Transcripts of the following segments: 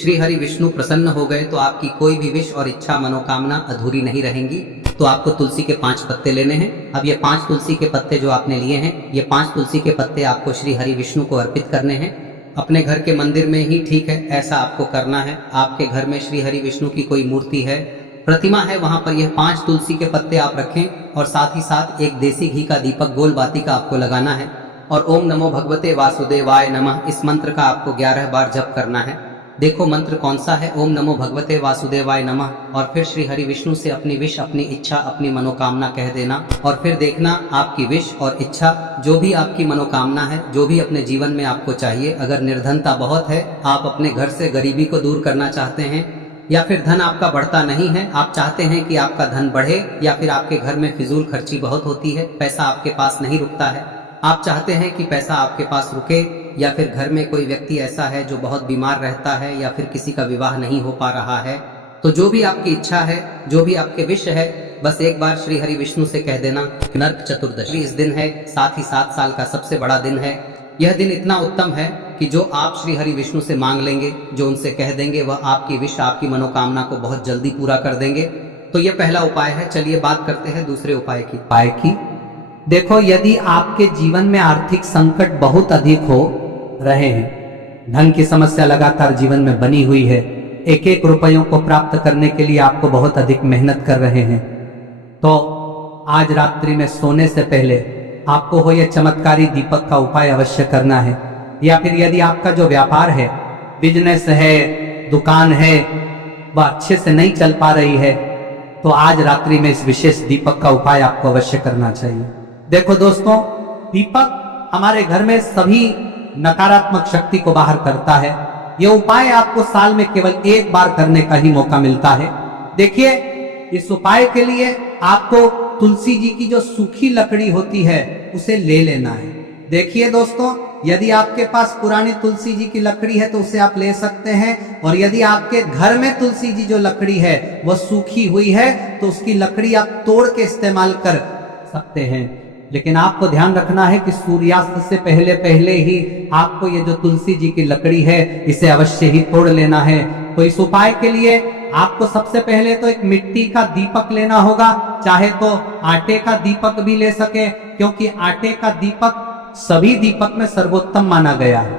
श्री हरि विष्णु प्रसन्न हो गए तो आपकी कोई भी विश और इच्छा मनोकामना अधूरी नहीं रहेंगी। तो आपको तुलसी के 5 पत्ते लेने हैं। अब ये 5 तुलसी के पत्ते जो आपने लिए हैं, ये 5 तुलसी के पत्ते आपको श्री हरि विष्णु को अर्पित करने हैं। अपने घर के मंदिर में ही ठीक है, ऐसा आपको करना है। आपके घर में श्री हरि विष्णु की कोई मूर्ति है, प्रतिमा है, वहां पर यह 5 तुलसी के पत्ते आप रखें और साथ ही साथ एक देसी घी का दीपक गोल बाती का आपको लगाना है और ओम नमो भगवते वासुदेवाय नमः इस मंत्र का आपको 11 बार जप करना है। देखो मंत्र कौन सा है, ओम नमो भगवते वासुदेवाय नमः, और फिर श्री हरि विष्णु से अपनी विश, अपनी इच्छा, अपनी मनोकामना कह देना और फिर देखना आपकी विश और इच्छा, जो भी आपकी मनोकामना है, जो भी अपने जीवन में आपको चाहिए। अगर निर्धनता बहुत है, आप अपने घर से गरीबी को दूर करना चाहते हैं, या फिर धन आपका बढ़ता नहीं है, आप चाहते हैं कि आपका धन बढ़े, या फिर आपके घर में फिजूल खर्ची बहुत होती है, पैसा आपके पास नहीं रुकता है, आप चाहते हैं कि पैसा आपके पास रुके, या फिर घर में कोई व्यक्ति ऐसा है जो बहुत बीमार रहता है, या फिर किसी का विवाह नहीं हो पा रहा है, तो जो भी आपकी इच्छा है, जो भी आपके विश है, बस एक बार श्री हरि विष्णु से कह देना। नरक चतुर्दशी इस दिन है, साथ ही 7 साल का सबसे बड़ा दिन है। यह दिन इतना उत्तम है कि जो आप श्री हरि विष्णु से मांग लेंगे, जो उनसे कह देंगे, वह आपकी विश, आपकी मनोकामना को बहुत जल्दी पूरा कर देंगे। तो यह पहला उपाय है। चलिए बात करते हैं दूसरे उपाय की। देखो, यदि आपके जीवन में आर्थिक संकट बहुत अधिक हो रहे हैं, धन की समस्या लगातार जीवन में बनी हुई है, एक एक रुपयों को प्राप्त करने के लिए आपको बहुत अधिक मेहनत कर रहे हैं, तो आज रात्रि में सोने से पहले आपको हो यह चमत्कारी दीपक का उपाय अवश्य करना है। या फिर यदि आपका जो व्यापार है, बिजनेस है, दुकान है, वह अच्छे से नहीं चल पा रही है, तो आज रात्रि में इस विशेष दीपक का उपाय आपको अवश्य करना चाहिए। देखो दोस्तों, दीपक हमारे घर में सभी नकारात्मक शक्ति को बाहर करता है। यह उपाय आपको साल में केवल एक बार करने का ही मौका मिलता है। देखिए, इस उपाय के लिए आपको तुलसी जी की जो सूखी लकड़ी होती है उसे ले लेना है। देखिए दोस्तों, यदि आपके पास पुरानी तुलसी जी की लकड़ी है तो उसे आप ले सकते हैं, और यदि आपके घर में तुलसी जी जो लकड़ी है वह सूखी हुई है तो उसकी लकड़ी आप तोड़ के इस्तेमाल कर सकते हैं। लेकिन आपको ध्यान रखना है कि सूर्यास्त से पहले पहले ही आपको ये जो तुलसी जी की लकड़ी है इसे अवश्य ही तोड़ लेना है। तो इस उपाय के लिए आपको सबसे पहले तो एक मिट्टी का दीपक लेना होगा, चाहे तो आटे का दीपक भी ले सके, क्योंकि आटे का दीपक सभी दीपक में सर्वोत्तम माना गया है।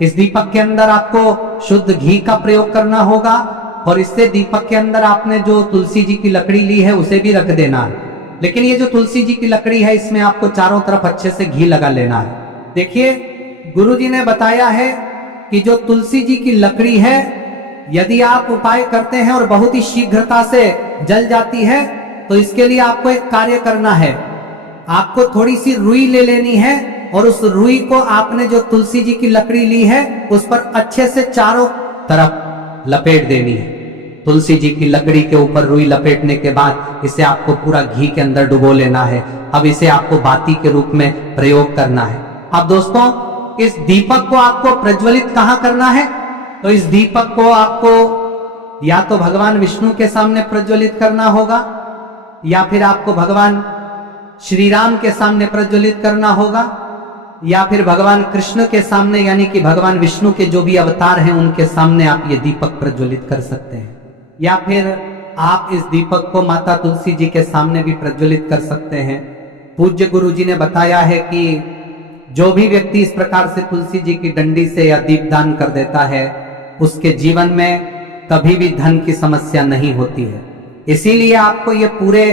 इस दीपक के अंदर आपको शुद्ध घी का प्रयोग करना होगा, और इससे दीपक के अंदर आपने जो तुलसी जी की लकड़ी ली है उसे भी रख देना है। लेकिन ये जो तुलसी जी की लकड़ी है, इसमें आपको चारों तरफ अच्छे से घी लगा लेना है। देखिए, गुरुजी ने बताया है कि जो तुलसी जी की लकड़ी है, यदि आप उपाय करते हैं और बहुत ही शीघ्रता से जल जाती है, तो इसके लिए आपको एक कार्य करना है। आपको थोड़ी सी रुई ले लेनी है और उस रुई को आपने जो तुलसी जी की लकड़ी ली है उस पर अच्छे से चारों तरफ लपेट देनी है। तुलसी जी की लकड़ी के ऊपर रुई लपेटने के बाद इसे आपको पूरा घी के अंदर डुबो लेना है। अब इसे आपको बाती के रूप में प्रयोग करना है। अब दोस्तों, इस दीपक को आपको प्रज्वलित कहाँ करना है? तो इस दीपक को आपको या तो भगवान विष्णु के सामने प्रज्वलित करना होगा, या फिर आपको भगवान श्री राम के सामने प्रज्वलित करना होगा, या फिर भगवान कृष्ण के सामने, यानी कि भगवान विष्णु के जो भी अवतार हैं उनके सामने आप ये दीपक प्रज्वलित कर सकते हैं। या फिर आप इस दीपक को माता तुलसी जी के सामने भी प्रज्वलित कर सकते हैं। पूज्य गुरु जी ने बताया है कि जो भी व्यक्ति इस प्रकार से तुलसी जी की डंडी से या दीपदान कर देता है, उसके जीवन में कभी भी धन की समस्या नहीं होती है। इसीलिए आपको ये पूरे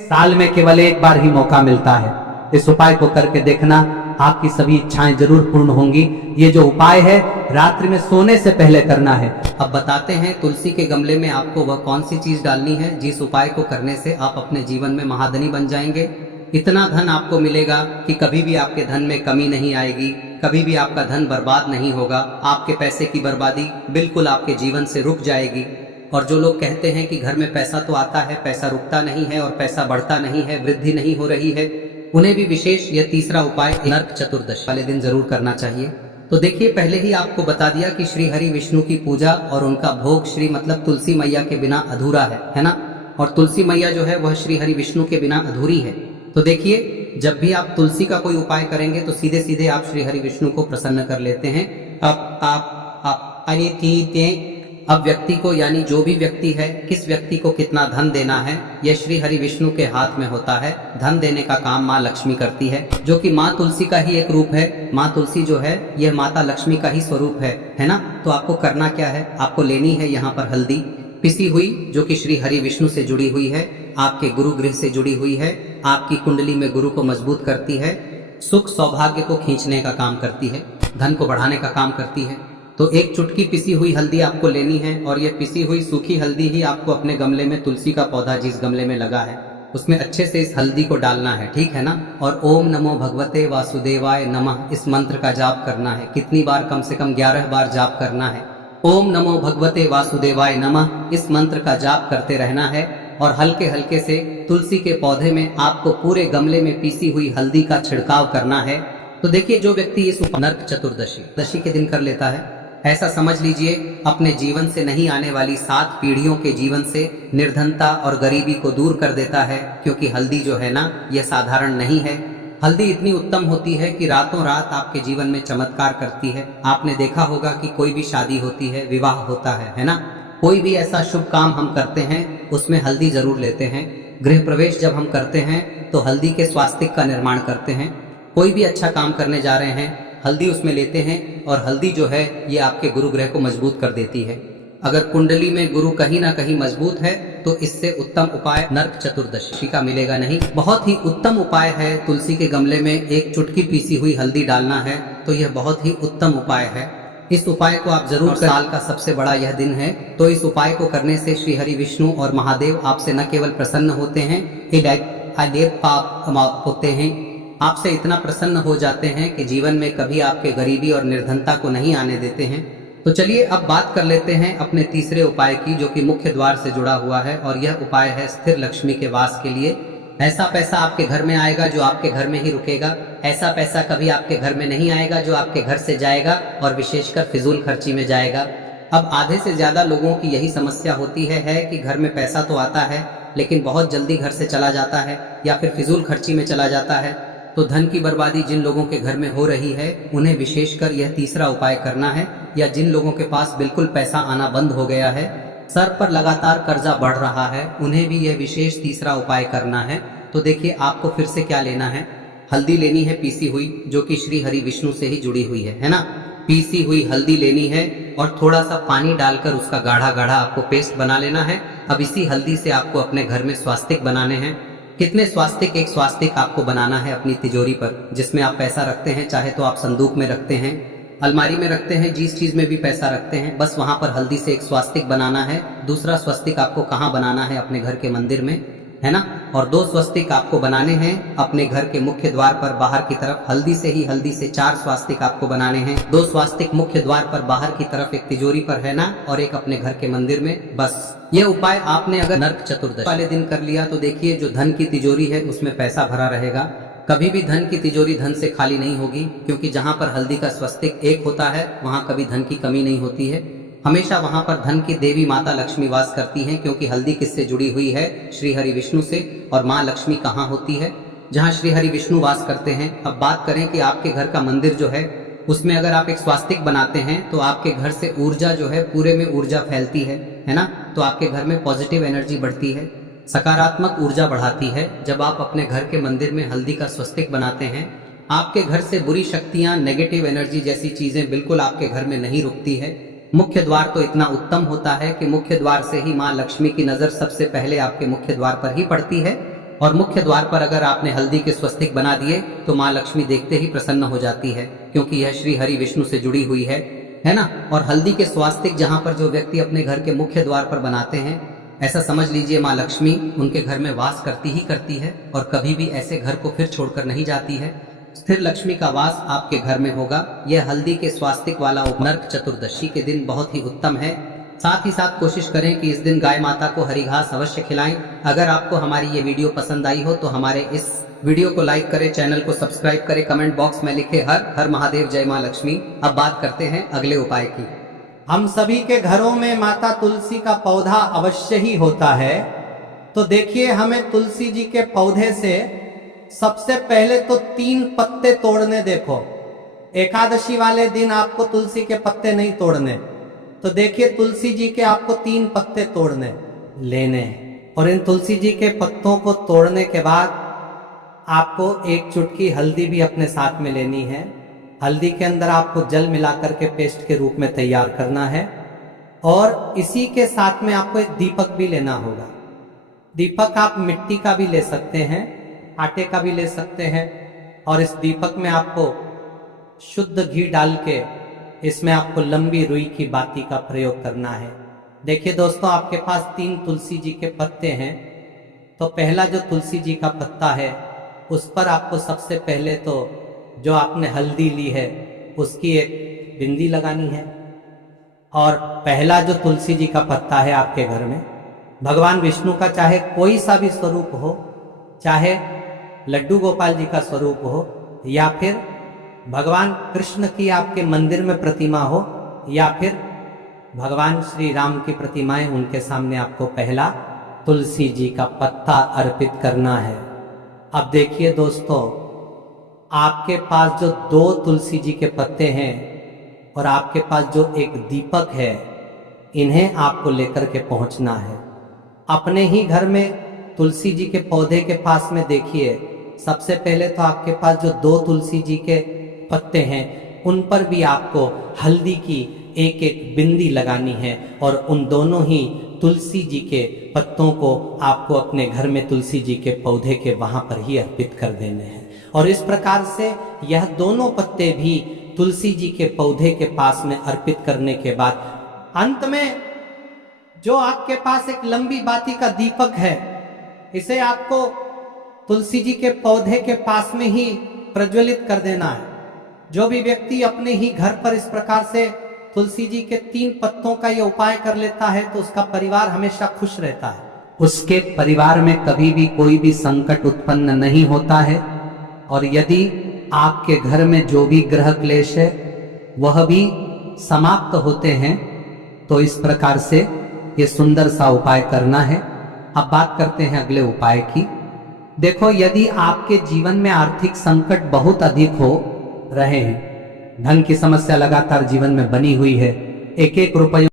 साल में केवल एक बार ही मौका मिलता है। इस उपाय को करके देखना, आपकी सभी इच्छाएं जरूर पूर्ण होंगी। ये जो उपाय है रात्रि में सोने से पहले करना है। अब बताते हैं तुलसी के गमले में आपको वह कौन सी चीज डालनी है जिस उपाय को करने से आप अपने जीवन में महाधनी बन जाएंगे। इतना धन आपको मिलेगा कि कभी भी आपके धन में कमी नहीं आएगी, कभी भी आपका धन बर्बाद नहीं होगा। आपके पैसे की बर्बादी बिल्कुल आपके जीवन से रुक जाएगी। और जो लोग कहते हैं कि घर में पैसा तो आता है, पैसा रुकता नहीं है और पैसा बढ़ता नहीं है, वृद्धि नहीं हो रही है, उन्हें भी विशेष यह तीसरा उपाय नरक चतुर्दशी वाले दिन जरूर करना चाहिए। तो देखिए, पहले ही आपको बता दिया कि श्री हरि विष्णु की पूजा और उनका भोग श्री मतलब तुलसी मैया के बिना अधूरा है ना। और तुलसी मैया जो है वह श्री हरि विष्णु के बिना अधूरी है। तो देखिए, जब भी आप तुलसी का कोई उपाय करेंगे तो सीधे सीधे आप श्री हरि विष्णु को प्रसन्न कर लेते हैं। अब आप अनितीते अब व्यक्ति को यानी जो भी व्यक्ति है, किस व्यक्ति को कितना धन देना है, यह श्री हरि विष्णु के हाथ में होता है। धन देने का काम माँ लक्ष्मी करती है, जो कि माँ तुलसी का ही एक रूप है। माँ तुलसी जो है यह माता लक्ष्मी का ही स्वरूप है ना। तो आपको करना क्या है, आपको लेनी है यहाँ पर हल्दी पिसी हुई, जो कि श्री हरि विष्णु से जुड़ी हुई है, आपके गुरु गृह से जुड़ी हुई है, आपकी कुंडली में गुरु को मजबूत करती है, सुख सौभाग्य को खींचने का काम करती है, धन को बढ़ाने का काम करती है। तो एक चुटकी पिसी हुई हल्दी आपको लेनी है, और यह पिसी हुई सूखी हल्दी ही आपको अपने गमले में, तुलसी का पौधा जिस गमले में लगा है उसमें अच्छे से इस हल्दी को डालना है, ठीक है ना। और ओम नमो भगवते वासुदेवाय नमः इस मंत्र का जाप करना है। कितनी बार, कम से कम 11 बार जाप करना है। ओम नमो भगवते वासुदेवाय नमः इस मंत्र का जाप करते रहना है, और हल्के हल्के से तुलसी के पौधे में आपको पूरे गमले में पीसी हुई हल्दी का छिड़काव करना है। तो देखिए, जो व्यक्ति इस नरक चतुर्दशी के दिन कर लेता है, ऐसा समझ लीजिए अपने जीवन से नहीं आने वाली 7 पीढ़ियों के जीवन से निर्धनता और गरीबी को दूर कर देता है। क्योंकि हल्दी जो है ना, यह साधारण नहीं है। हल्दी इतनी उत्तम होती है कि रातों रात आपके जीवन में चमत्कार करती है। आपने देखा होगा कि कोई भी शादी होती है, विवाह होता है ना, कोई भी ऐसा शुभ काम हम करते हैं उसमें हल्दी जरूर लेते हैं। गृह प्रवेश जब हम करते हैं तो हल्दी के स्वास्तिक का निर्माण करते हैं। कोई भी अच्छा काम करने जा रहे हैं, हल्दी उसमें लेते हैं, और हल्दी जो है ये आपके गुरु ग्रह को मजबूत कर देती है। अगर कुंडली में गुरु कहीं ना कहीं मजबूत है तो इससे उत्तम उपाय नरक चतुर्दशी का मिलेगा नहीं। बहुत ही उत्तम उपाय है, तुलसी के गमले में एक चुटकी पीसी हुई हल्दी डालना है, तो यह बहुत ही उत्तम उपाय है। इस उपाय को आप जरूर करें। साल का सबसे बड़ा यह दिन है, तो इस उपाय को करने से श्री हरि विष्णु और महादेव आपसे न केवल प्रसन्न होते हैं, पाप होते हैं, आपसे इतना प्रसन्न हो जाते हैं कि जीवन में कभी आपके गरीबी और निर्धनता को नहीं आने देते हैं। तो चलिए अब बात कर लेते हैं अपने तीसरे उपाय की, जो कि मुख्य द्वार से जुड़ा हुआ है, और यह उपाय है स्थिर लक्ष्मी के वास के लिए। ऐसा पैसा आपके घर में आएगा जो आपके घर में ही रुकेगा। ऐसा पैसा कभी आपके घर में नहीं आएगा जो आपके घर से जाएगा, और विशेषकर फिजूल खर्ची में जाएगा। अब आधे से ज्यादा लोगों की यही समस्या होती है कि घर में पैसा तो आता है लेकिन बहुत जल्दी घर से चला जाता है, या फिर फिजूल खर्ची में चला जाता है। तो धन की बर्बादी जिन लोगों के घर में हो रही है उन्हें विशेषकर यह तीसरा उपाय करना है, या जिन लोगों के पास बिल्कुल पैसा आना बंद हो गया है, सर पर लगातार कर्जा बढ़ रहा है, उन्हें भी यह विशेष तीसरा उपाय करना है। तो देखिए आपको फिर से क्या लेना है, हल्दी लेनी है पीसी हुई, जो कि श्री हरि विष्णु से ही जुड़ी हुई है ना। पीसी हुई हल्दी लेनी है, और थोड़ा सा पानी डालकर उसका गाढ़ा गाढ़ा आपको पेस्ट बना लेना है। अब इसी हल्दी से आपको अपने घर में स्वास्तिक बनाने हैं। कितने स्वास्तिक? एक स्वास्तिक आपको बनाना है अपनी तिजोरी पर, जिसमें आप पैसा रखते हैं, चाहे तो आप संदूक में रखते हैं, अलमारी में रखते हैं, जिस चीज में भी पैसा रखते हैं, बस वहां पर हल्दी से एक स्वास्तिक बनाना है। दूसरा स्वस्तिक आपको कहाँ बनाना है? अपने घर के मंदिर में, है ना। और 2 स्वस्तिक आपको बनाने हैं अपने घर के मुख्य द्वार पर बाहर की तरफ। हल्दी से 4 स्वास्तिक आपको बनाने हैं। 2 स्वास्तिक मुख्य द्वार पर बाहर की तरफ, एक तिजोरी पर, है ना, और एक अपने घर के मंदिर में। बस ये उपाय आपने अगर नरक चतुर्दशी वाले दिन कर लिया तो देखिए जो धन की तिजोरी है उसमें पैसा भरा रहेगा। कभी भी धन की तिजोरी धन से खाली नहीं होगी, क्योंकि जहां पर हल्दी का स्वस्तिक एक होता है वहां कभी धन की कमी नहीं होती है। हमेशा वहां पर धन की देवी माता लक्ष्मी वास करती हैं, क्योंकि हल्दी किससे जुड़ी हुई है? श्री हरि विष्णु से। और माँ लक्ष्मी कहाँ होती है? जहाँ श्री हरि विष्णु वास करते हैं। अब बात करें कि आपके घर का मंदिर जो है उसमें अगर आप एक स्वास्तिक बनाते हैं तो आपके घर से ऊर्जा जो है, पूरे में ऊर्जा फैलती है ना। तो आपके घर में पॉजिटिव एनर्जी बढ़ती है, सकारात्मक ऊर्जा बढ़ाती है। जब आप अपने घर के मंदिर में हल्दी का स्वस्तिक बनाते हैं, आपके घर से बुरी शक्तियां, नेगेटिव एनर्जी जैसी चीजें बिल्कुल आपके घर में नहीं रुकती है। मुख्य द्वार तो इतना उत्तम होता है कि मुख्य द्वार से ही माँ लक्ष्मी की नजर सबसे पहले आपके मुख्य द्वार पर ही पड़ती है। और मुख्य द्वार पर अगर आपने हल्दी के स्वस्तिक बना दिए तो माँ लक्ष्मी देखते ही प्रसन्न हो जाती है, क्योंकि यह श्री हरि विष्णु से जुड़ी हुई है ना। और हल्दी के स्वास्तिक जहाँ पर जो व्यक्ति अपने घर के मुख्य द्वार पर बनाते हैं, ऐसा समझ लीजिए माँ लक्ष्मी उनके घर में वास करती ही करती है, और कभी भी ऐसे घर को फिर छोड़कर नहीं जाती है। स्थिर लक्ष्मी का वास आपके घर में होगा। यह हल्दी के स्वास्तिक वाला नरक चतुर्दशी के दिन बहुत ही उत्तम है। साथ ही साथ कोशिश करें कि इस दिन गाय माता को हरी घास अवश्य खिलाएं। अगर आपको हमारी ये वीडियो पसंद आई हो तो हमारे इस वीडियो को लाइक करें, चैनल को सब्सक्राइब करें, कमेंट बॉक्स में लिखे हर हर महादेव, जय माँ लक्ष्मी। अब बात करते हैं अगले उपाय की। हम सभी के घरों में माता तुलसी का पौधा अवश्य ही होता है। तो देखिए, हमें तुलसी जी के पौधे से सबसे पहले तो 3 पत्ते तोड़ने। देखो, एकादशी वाले दिन आपको तुलसी के पत्ते नहीं तोड़ने, तो देखिए तुलसी जी के आपको 3 पत्ते तोड़ने लेने हैं, और इन तुलसी जी के पत्तों को तोड़ने के बाद आपको एक चुटकी हल्दी भी अपने साथ में लेनी है। हल्दी के अंदर आपको जल मिलाकर के पेस्ट के रूप में तैयार करना है, और इसी के साथ में आपको एक दीपक भी लेना होगा। दीपक आप मिट्टी का भी ले सकते हैं, आटे का भी ले सकते हैं, और इस दीपक में आपको शुद्ध घी डाल के इसमें आपको लंबी रुई की बाती का प्रयोग करना है। देखिए दोस्तों, आपके पास 3 तुलसी जी के पत्ते हैं, तो पहला जो तुलसी जी का पत्ता है उस पर आपको सबसे पहले तो जो आपने हल्दी ली है उसकी एक बिंदी लगानी है। और पहला जो तुलसी जी का पत्ता है आपके घर में, भगवान विष्णु का चाहे कोई सा भी स्वरूप हो, चाहे लड्डू गोपाल जी का स्वरूप हो, या फिर भगवान कृष्ण की आपके मंदिर में प्रतिमा हो, या फिर भगवान श्री राम की प्रतिमाएं, उनके सामने आपको पहला तुलसी जी का पत्ता अर्पित करना है। अब देखिए दोस्तों, आपके पास जो 2 तुलसी जी के पत्ते हैं और आपके पास जो एक दीपक है, इन्हें आपको लेकर के पहुंचना है। अपने ही घर में तुलसी जी के पौधे के पास में देखिए, सबसे पहले तो आपके पास जो 2 तुलसी जी के पत्ते हैं उन पर भी आपको हल्दी की एक एक बिंदी लगानी है, और उन दोनों ही तुलसी जी के पत्तों को आपको अपने घर में तुलसी जी के पौधे के वहां पर ही अर्पित कर देने हैं। और इस प्रकार से यह दोनों पत्ते भी तुलसी जी के पौधे के पास में अर्पित करने के बाद अंत में जो आपके पास एक लंबी बाती का दीपक है, इसे आपको तुलसी जी के पौधे के पास में ही प्रज्वलित कर देना है। जो भी व्यक्ति अपने ही घर पर इस प्रकार से तुलसी जी के 3 पत्तों का ये उपाय कर लेता है तो उसका परिवार हमेशा खुश रहता है, उसके परिवार में कभी भी कोई भी संकट उत्पन्न नहीं होता है। और यदि आपके घर में जो भी ग्रह क्लेश है वह भी समाप्त होते हैं, तो इस प्रकार से ये सुंदर सा उपाय करना है। अब बात करते हैं अगले उपाय की। देखो, यदि आपके जीवन में आर्थिक संकट बहुत अधिक हो रहे हैं, धन की समस्या लगातार जीवन में बनी हुई है, एक एक रुपये